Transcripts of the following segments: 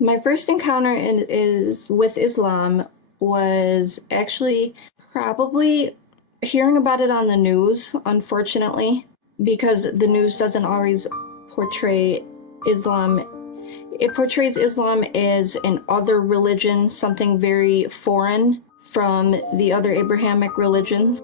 My first encounter is with Islam was actually probably hearing about it on the news, unfortunately, because the news doesn't always portray Islam. It portrays Islam as an other religion, something very foreign from the other Abrahamic religions.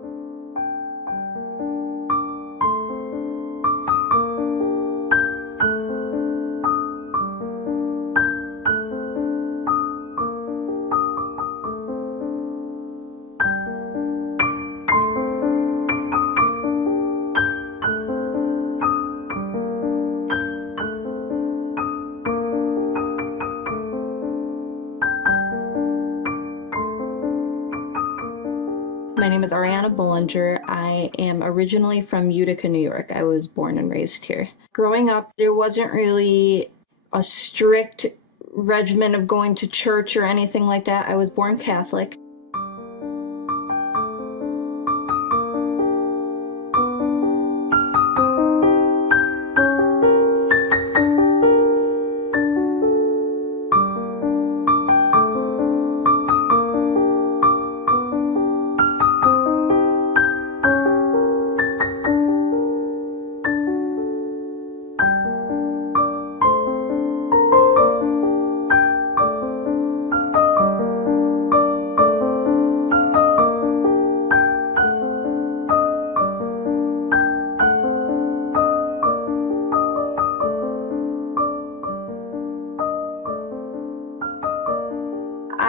My name is Ariana Bullinger. I am originally from Utica, New York. I was born and raised here. Growing up, there wasn't really a strict regimen of going to church or anything like that. I was born Catholic.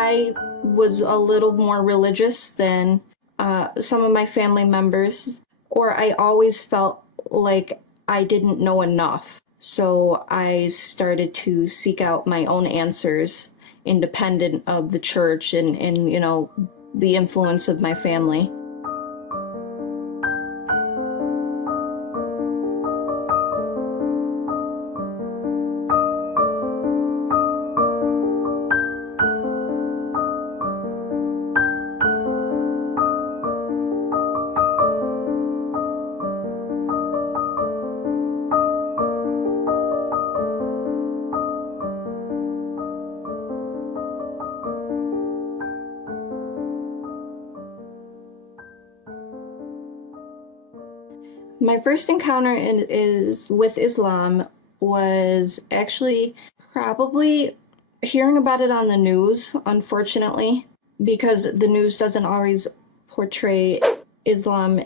I was a little more religious than some of my family members, or I always felt like I didn't know enough. So I started to seek out my own answers independent of the church and the influence of my family. My first encounter is with Islam was actually probably hearing about it on the news, unfortunately, because the news doesn't always portray Islam.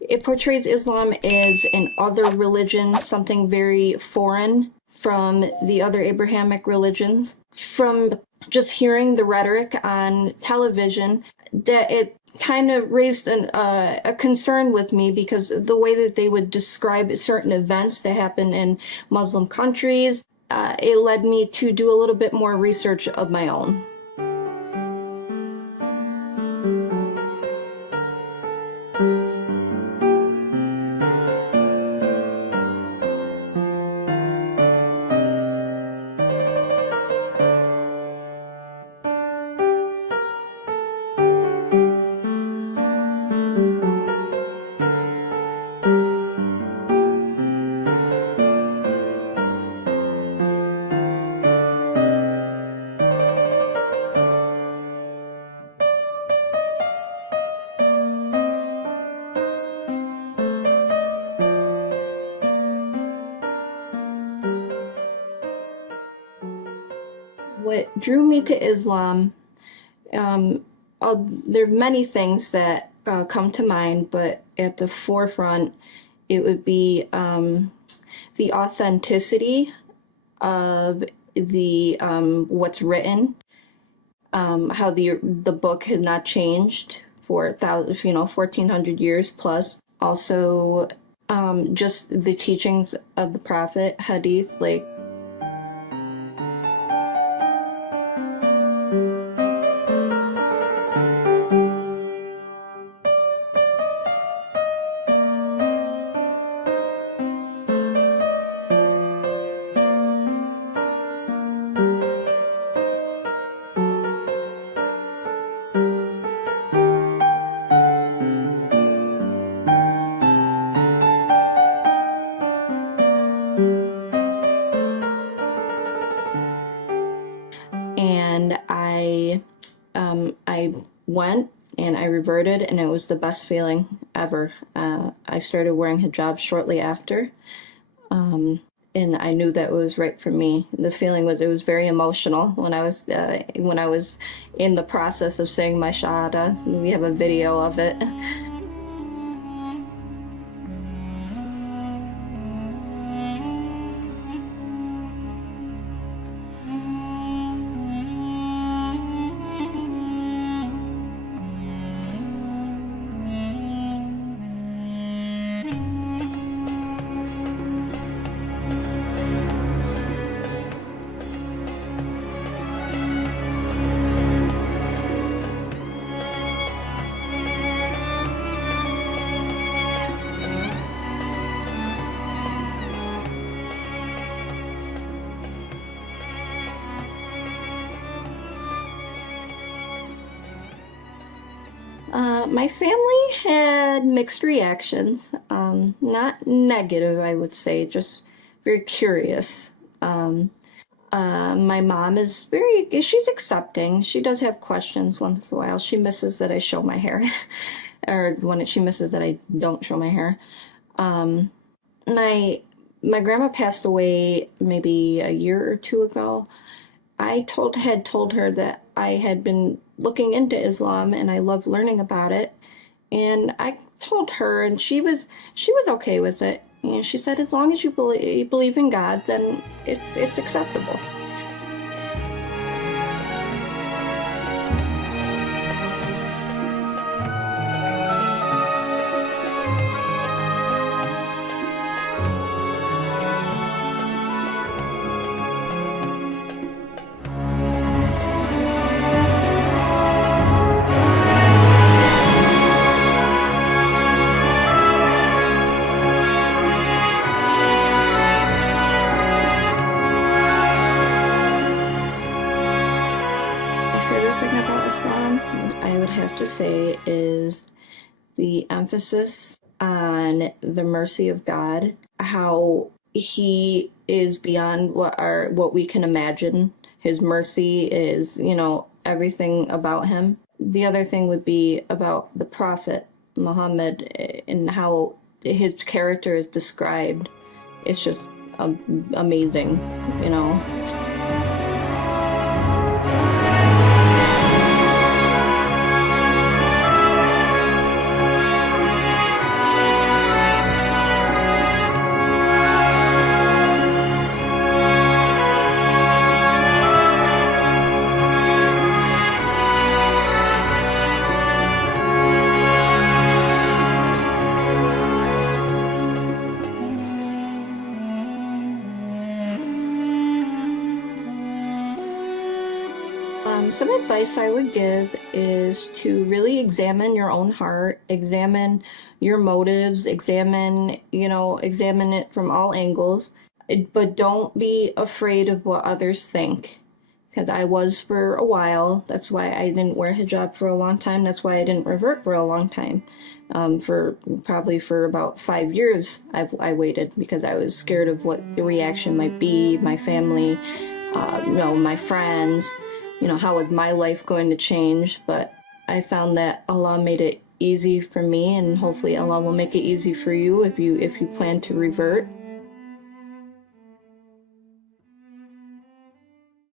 It portrays Islam as an other religion, something very foreign from the other Abrahamic religions. From just hearing the rhetoric on television, that it kind of raised a concern with me because the way that they would describe certain events that happen in Muslim countries, it led me to do a little bit more research of my own. What drew me to Islam, um, there are many things that come to mind, but at the forefront, it would be the authenticity of the what's written, how the book has not changed for 1,400 years plus. Also, just the teachings of the Prophet, hadith, like. and I went and I reverted, and it was the best feeling ever. I started wearing hijab shortly after, and I knew that it was right for me. The feeling was, it was very emotional when I was in the process of saying my shahada. We have a video of it. My family had mixed reactions, not negative, I would say, just very curious. My mom is she's accepting. She does have questions once in a while. She misses that I show my hair, or she misses that I don't show my hair. My grandma passed away maybe a year or two ago. I had told her that I had been looking into Islam and I loved learning about it. And I told her, and she was okay with it. You know, she said, as long as you believe in God, then it's acceptable. I would have to say is the emphasis on the mercy of God, how he is beyond what we can imagine. His mercy is, everything about him. The other thing would be about the Prophet Muhammad and how his character is described. It's just amazing, Some advice I would give is to really examine your own heart, examine your motives, examine it from all angles, but don't be afraid of what others think. Because I was for a while. That's why I didn't wear hijab for a long time. That's why I didn't revert for a long time. For about 5 years, I waited because I was scared of what the reaction might be, my family, my friends. How is my life going to change? But I found that Allah made it easy for me, and hopefully Allah will make it easy for you if you plan to revert.